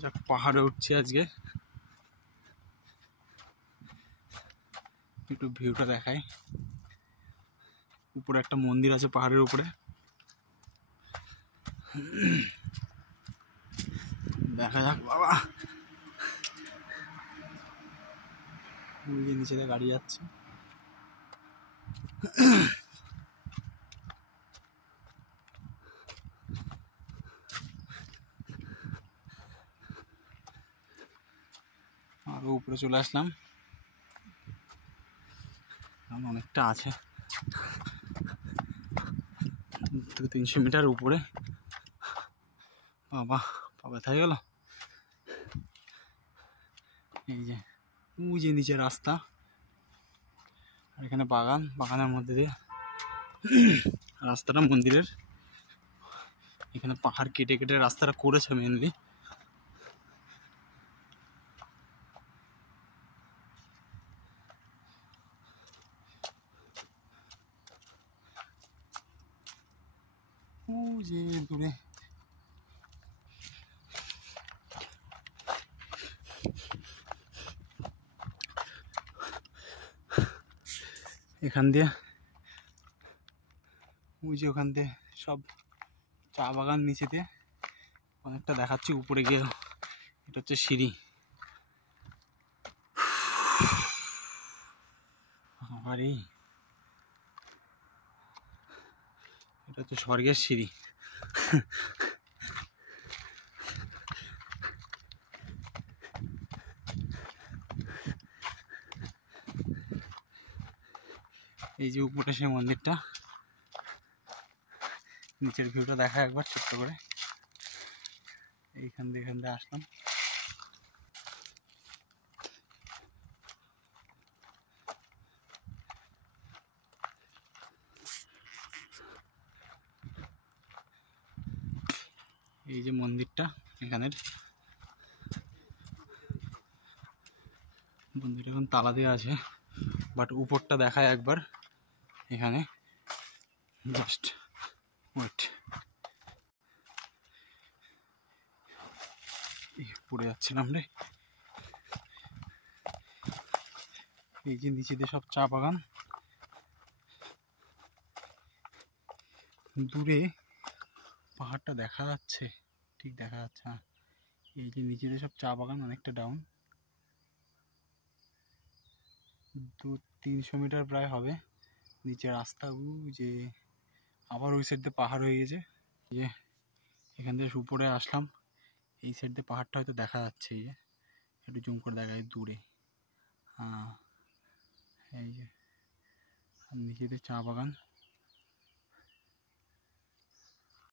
যাক, পাহাড়ে উঠছি আজকে, একটু ভিউটা দেখাই। উপরে একটা মন্দির আছে পাহাড়ের উপরে, দেখা যাক। বাবা, ওই যে নিচে গাড়ি যাচ্ছে। আরো উপরে চলে আসলাম, অনেকটা আছে, 200-300 মিটার উপরে। বাবা, পা ব্যথা হয়ে গেল। এই যে ওই যে নিচে রাস্তা, আর এখানে বাগান, বাগানের মধ্যে দিয়ে রাস্তাটা মন্দিরের। এখানে পাহাড় কেটে কেটে রাস্তাটা করেছে মেনলি। ও যে দূরে এখান দিয়ে, ওই যে ওখান দিয়ে সব চা বাগান, নিচে দিয়ে অনেকটা দেখাচ্ছে। উপরে গিয়ে এটা হচ্ছে সিঁড়ি। আরে এটা হচ্ছে স্বর্গের সিঁড়ি। এই যে উপরে সেই মন্দিরটা, নিচের ভিউটা দেখা একবার ছোট্ট করে। এখান দিয়ে আসলাম। এই যে মন্দিরটা, এখানের মন্দির এখন তালা দেওয়া আছে, বাট উপরটা দেখায় একবার এখানে। জাস্ট ওয়েট, পড়ে যাচ্ছিলাম রে। এই যে নিচে দিয়ে সব চা বাগান, দূরে পাহাড়টা দেখা যাচ্ছে, ঠিক দেখা যাচ্ছে। এই যে নিচে দিয়ে সব চা বাগান, অনেকটা ডাউন, 200-300 মিটার প্রায় হবে নিচে রাস্তা। যে আবার ওই সাইড দিয়ে পাহাড় হয়ে গেছে। এই যে এখান থেকে উপরে আসলাম, এই সাইড দিয়ে পাহাড়টা হয়তো দেখা যাচ্ছে। এই যে একটু জুম করে দেখা যায় দূরে। হ্যাঁ, এই যে নিচে দিয়ে চা বাগান।